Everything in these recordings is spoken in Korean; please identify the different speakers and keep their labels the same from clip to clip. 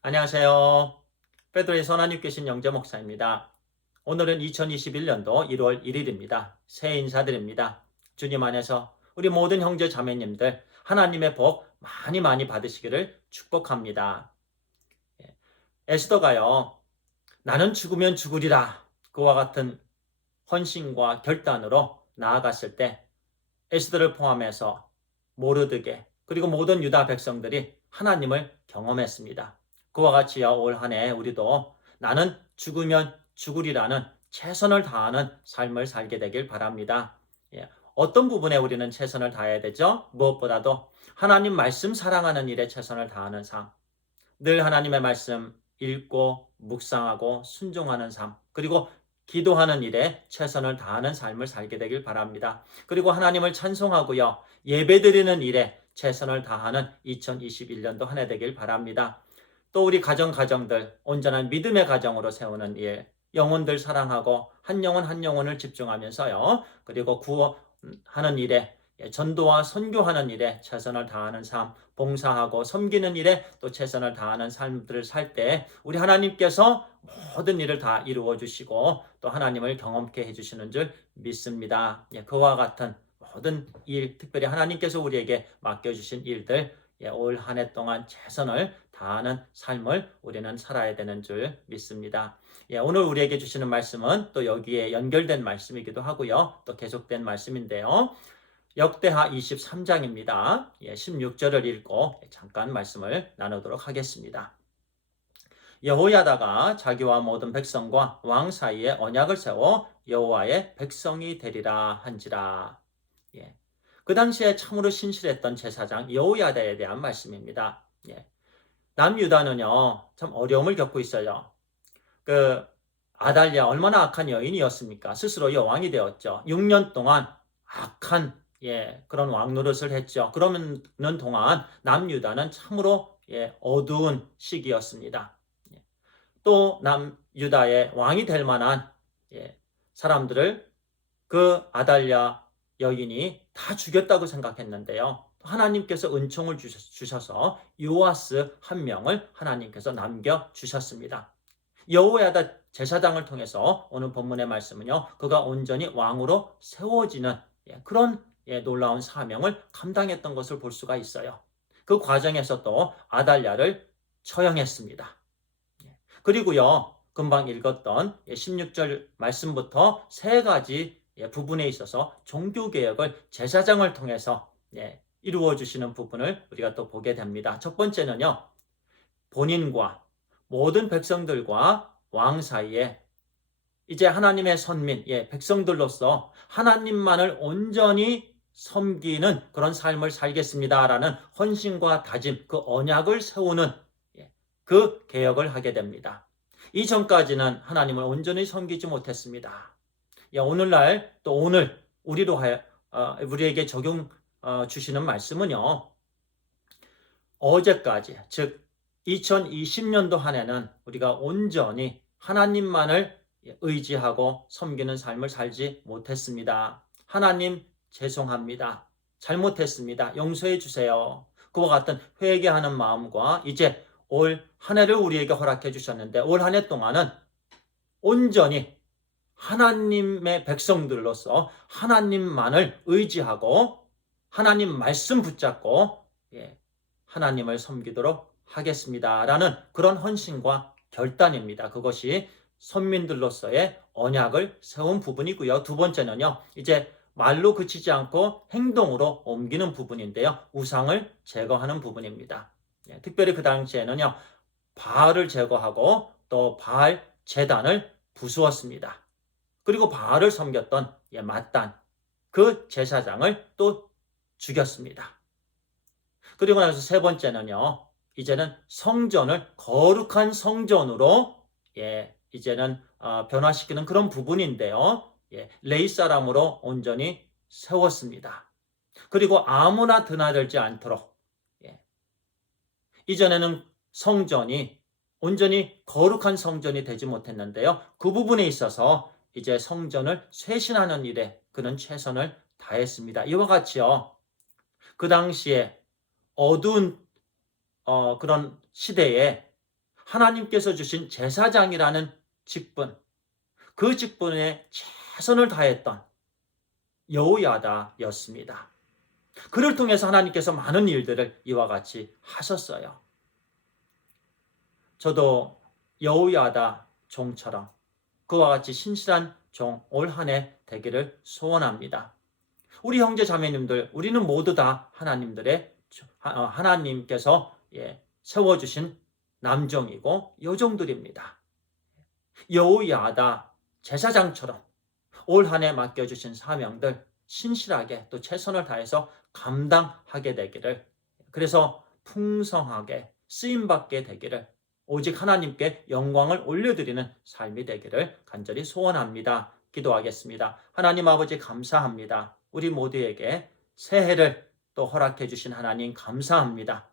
Speaker 1: 안녕하세요. 베드로의 선한 교신 영재 목사입니다. 오늘은 2021년도 1월 1일입니다. 새해 인사드립니다. 주님 안에서 우리 모든 형제 자매님들 하나님의 복 많이 많이 받으시기를 축복합니다. 예, 에스더가요. 나는 죽으면 죽으리라. 그와 같은 헌신과 결단으로 나아갔을 때 에스더를 포함해서 모르드게 그리고 모든 유다 백성들이 하나님을 경험했습니다. 그와 같이요 올 한 해 우리도 나는 죽으면 죽으리라는 최선을 다하는 삶을 살게 되길 바랍니다. 예, 어떤 부분에 우리는 최선을 다해야 되죠? 무엇보다도 하나님 말씀 사랑하는 일에 최선을 다하는 삶. 늘 하나님의 말씀 읽고 묵상하고 순종하는 삶. 그리고 기도하는 일에 최선을 다하는 삶을 살게 되길 바랍니다. 그리고 하나님을 찬송하고요. 예배드리는 일에 최선을 다하는 2021년도 한 해 되길 바랍니다. 또 우리 가정 가정들 온전한 믿음의 가정으로 세우는 일, 영혼들 사랑하고 한 영혼 한 영혼을 집중하면서요. 그리고 구하는 일에 예, 전도와 선교하는 일에 최선을 다하는 삶, 봉사하고 섬기는 일에 또 최선을 다하는 삶들을 살 때 우리 하나님께서 모든 일을 다 이루어 주시고 또 하나님을 경험케 해 주시는 줄 믿습니다. 예, 그와 같은 모든 일, 특별히 하나님께서 우리에게 맡겨 주신 일들 예, 올 한 해 동안 최선을 다하는 삶을 우리는 살아야 되는 줄 믿습니다. 예, 오늘 우리에게 주시는 말씀은 또 여기에 연결된 말씀이기도 하고요. 또 계속된 말씀인데요. 역대하 23장입니다. 예, 16절을 읽고 잠깐 말씀을 나누도록 하겠습니다. 여호야다가 자기와 모든 백성과 왕 사이에 언약을 세워 여호와의 백성이 되리라 한지라. 예. 그 당시에 참으로 신실했던 제사장 여호야다에 대한 말씀입니다. 예. 남유다는요 참 어려움을 겪고 있어요. 그 아달랴 얼마나 악한 여인이었습니까? 스스로 여왕이 되었죠. 6년 동안 악한 예, 그런 왕 노릇을 했죠. 그러는 동안 남유다는 참으로 예, 어두운 시기였습니다. 예. 또 남유다의 왕이 될 만한 예, 사람들을 그 아달랴 여인이 다 죽였다고 생각했는데요. 하나님께서 은총을 주셔서 요아스 한 명을 하나님께서 남겨 주셨습니다. 여호야다 제사장을 통해서 오늘 본문의 말씀은요. 그가 온전히 왕으로 세워지는 예, 그런 예, 놀라운 사명을 감당했던 것을 볼 수가 있어요. 그 과정에서 또 아달랴를 처형했습니다. 예, 그리고요. 금방 읽었던 16절 말씀부터 세 가지 부분에 있어서 종교 개혁을 제사장을 통해서 이루어 주시는 부분을 우리가 또 보게 됩니다. 첫 번째는요. 본인과 모든 백성들과 왕 사이에 이제 하나님의 선민, 예, 백성들로서 하나님만을 온전히 섬기는 그런 삶을 살겠습니다라는 헌신과 다짐, 그 언약을 세우는 예, 그 개혁을 하게 됩니다. 이전까지는 하나님을 온전히 섬기지 못했습니다. 예, 오늘날 또 오늘 우리로 하여 어, 우리에게 적용 어, 주시는 말씀은요. 어제까지 즉 2020년도 한 해는 우리가 온전히 하나님만을 의지하고 섬기는 삶을 살지 못했습니다. 하나님 죄송합니다. 잘못했습니다. 용서해 주세요. 그와 같은 회개하는 마음과 이제 올 한 해를 우리에게 허락해 주셨는데 올 한 해 동안은 온전히 하나님의 백성들로서 하나님만을 의지하고 하나님 말씀 붙잡고 예, 하나님을 섬기도록 하겠습니다라는 그런 헌신과 결단입니다. 그것이 선민들로서의 언약을 세운 부분이고요. 두 번째는요. 이제 말로 그치지 않고 행동으로 옮기는 부분인데요. 우상을 제거하는 부분입니다. 예, 특별히 그 당시에는요. 바알을 제거하고 또 바알 재단을 부수었습니다. 그리고 바알을 섬겼던 예, 마단 그 제사장을 또 죽였습니다. 그리고 나서 세 번째는요. 이제는 성전을 거룩한 성전으로 예, 이제는 어, 변화시키는 그런 부분인데요. 예, 레이 사람으로 온전히 세웠습니다. 그리고 아무나 드나들지 않도록 예. 이전에는 성전이 온전히 거룩한 성전이 되지 못했는데요. 그 부분에 있어서 이제 성전을 쇄신하는 일에 그는 최선을 다했습니다. 이와 같이요. 그 당시에 어두운 어, 그런 시대에 하나님께서 주신 제사장이라는 직분, 그 직분에 최선을 다했던 여호야다였습니다. 그를 통해서 하나님께서 많은 일들을 이와 같이 하셨어요. 저도 여호야다 종처럼 그와 같이 신실한 종 올 한 해 되기를 소원합니다. 우리 형제 자매님들, 우리는 모두 다 하나님들의 어, 하나님께서 예, 세워주신 남종이고 여종들입니다. 여호야다 제사장처럼 올 한 해 맡겨주신 사명들 신실하게 또 최선을 다해서 감당하게 되기를 그래서 풍성하게 쓰임받게 되기를 오직 하나님께 영광을 올려드리는 삶이 되기를 간절히 소원합니다. 기도하겠습니다. 하나님 아버지 감사합니다. 우리 모두에게 새해를 또 허락해 주신 하나님 감사합니다.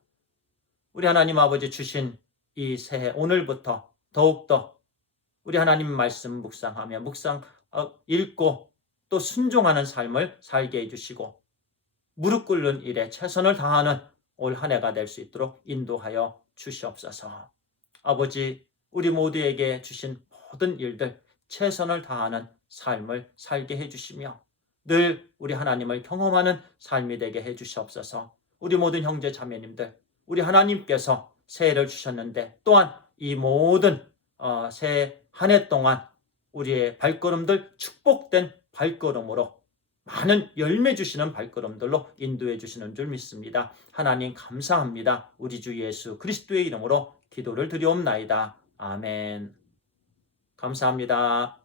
Speaker 1: 우리 하나님 아버지 주신 이 새해 오늘부터 더욱더 우리 하나님 말씀 묵상하며 묵상 어, 읽고 또 순종하는 삶을 살게 해주시고 무릎 꿇는 일에 최선을 다하는 올 한 해가 될 수 있도록 인도하여 주시옵소서. 아버지, 우리 모두에게 주신 모든 일들 최선을 다하는 삶을 살게 해주시며 늘 우리 하나님을 경험하는 삶이 되게 해주시옵소서. 우리 모든 형제 자매님들, 우리 하나님께서 새해를 주셨는데 또한 이 모든 어, 새해 한 해 동안 우리의 발걸음들 축복된 발걸음으로 많은 열매 주시는 발걸음들로 인도해 주시는 줄 믿습니다. 하나님 감사합니다. 우리 주 예수 그리스도의 이름으로 기도를 드리옵나이다. 아멘. 감사합니다.